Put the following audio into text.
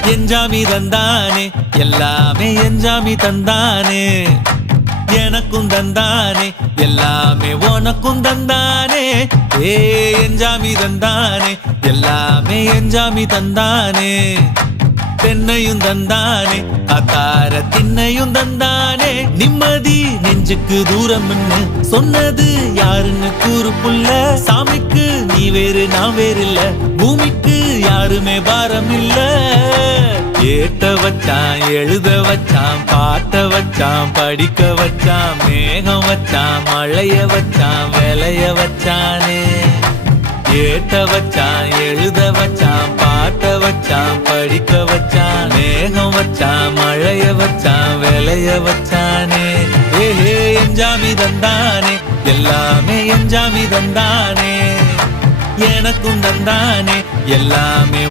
எஞ்சாமி தந்தானே எல்லாமே எஞ்சாமி தந்தானே எனக்கும் தந்தானே எல்லாமே உனக்கும் தந்தானே ஏ எஞ்சாமி தந்தானே எல்லாமே எஞ்சாமி தந்தானே தென்னையும் தந்தானே அத்தார திண்ணையும் தந்தானே நிம்மதி நெஞ்சுக்கு தூரம்னு சொன்னது யாருன்னு கூறு புள்ள சாமிக்கு நீ வேறு நான் வேறு இல்ல பூமிக்கு யாருமே பாரம் இல்ல ஏட்ட வச்சான் எழுத வச்சான் பாட்ட வச்சான் படிக்க வச்சான் மேகம் வச்சான் மழைய வச்சான் விளைய வச்சானே ஏட்ட வச்சான் எழுத வச்சான் பாட்ட வச்சான் படிக்க வச்சான் மேகம் வச்சான் மழைய வச்சான் விளைய வச்சானே ஏஹே எஞ்சாமி தந்தானே எல்லாமே எஞ்சாமி தந்தானே எனக்கும் தந்தானே எல்லாமே